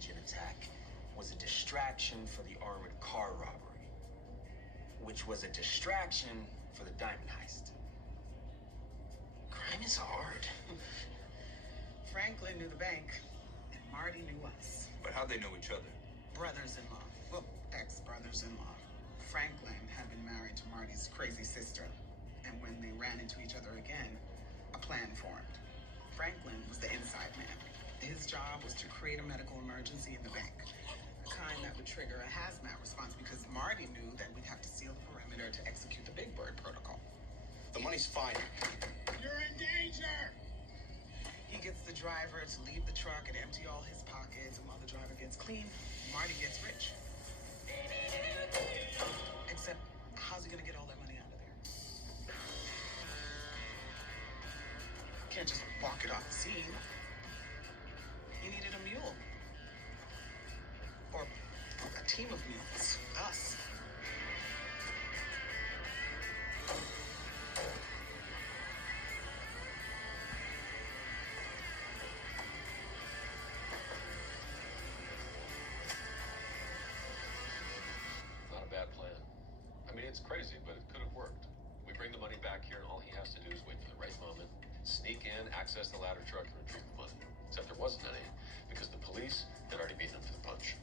agent attack was a distraction for the armored car robbery, which was a distraction for the diamond heist. Crime is hard. Franklin knew the bank, and Marty knew us. But how'd they know each other? Brothers-in-law. Well, ex-brothers-in-law. Franklin had been married to Marty's crazy sister, and when they ran into each other again, a plan formed. Franklin was the inside man. His job was to create a medical emergency in the bank, the kind that would trigger a hazmat response, because Marty knew that we'd have to seal the perimeter to execute the Big Bird protocol. The money's fine. You're in danger! He gets the driver to leave the truck and empty all his pockets, and while the driver gets clean, Marty gets rich. Except, how's he gonna get all that money out of there? Can't just walk it off the scene. He needed a mule. Or a team of mules. Us. Not a bad plan. I mean, it's crazy, but it could have worked. We bring the money back here, and all he has to do is wait for the right moment, sneak in, access the ladder truck, and retrieve the money. Except there wasn't any, because the police had already beaten him to the punch.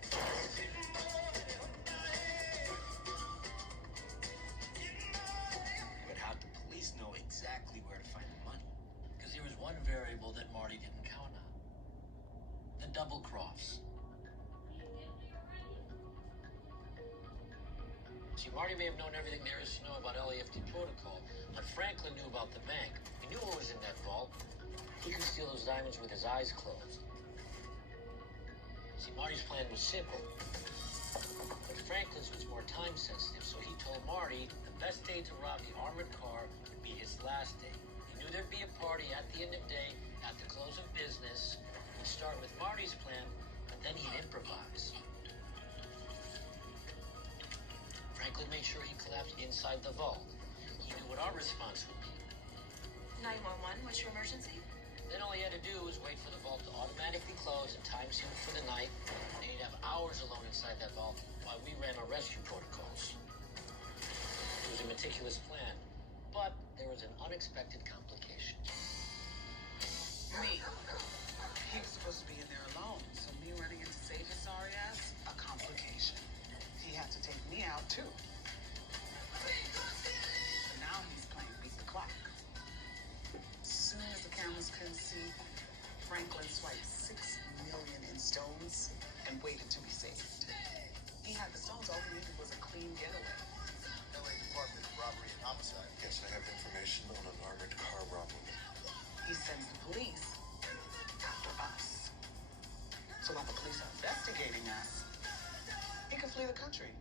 But how'd the police know exactly where to find the money? Because there was one variable that Marty didn't count on. The double cross. See, Marty may have known everything there is to know about LAFD protocol, but Franklin knew about the bank. He knew what was in that vault. He could steal those diamonds with his eyes closed. See, Marty's plan was simple, but Franklin's was more time sensitive, so he told Marty the best day to rob the armored car would be his last day. He knew there'd be a party at the end of the day, at the close of business. He'd start with Marty's plan, but then he'd improvise. Franklin made sure he collapsed inside the vault. He knew what our response would be. 911, what's your emergency? Then all he had to do was wait for the vault to automatically close and time seal for the night, and he'd have hours alone inside that vault while we ran our rescue protocols. It was a meticulous plan, but there was an unexpected complication. Me. He was supposed to be in there alone, so me running in to save his sorry ass, a complication. He had to take me out, too. So now he's playing beat the clock. As soon as the cameras couldn't see, Franklin swiped 6 million in stones and waited to be saved. He had the stones, all he needed was a clean getaway. LA Department of Robbery and Homicide. Yes, I have information on an armored car robbery. He sends the police after us. So while the police are investigating us, he can flee the country.